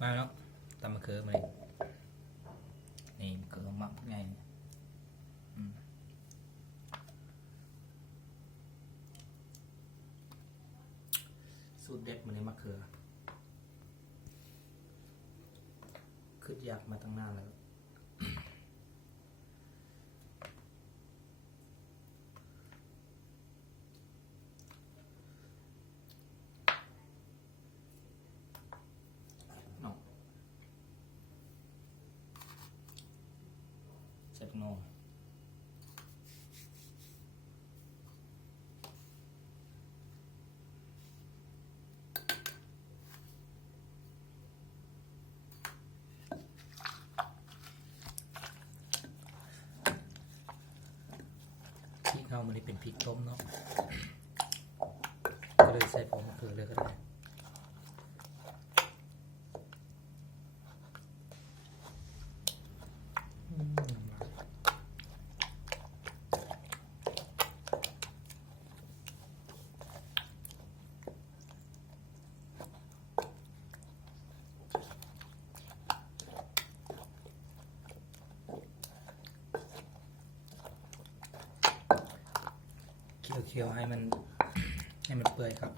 มาแล้วตำมะเขือมาเลยนี่มะเขือหมักไงสูตรเด็ดมาเลยมะเขือคืออยากมาตั้งนานแล้ว จ็ดโมงพริกเขามันได้เป็นพริกต้มเนาะ ก็เลยใส่ผงมะเขือเลยก็ได้ เคี่ยวให้มันให้มันเปื่อยครับ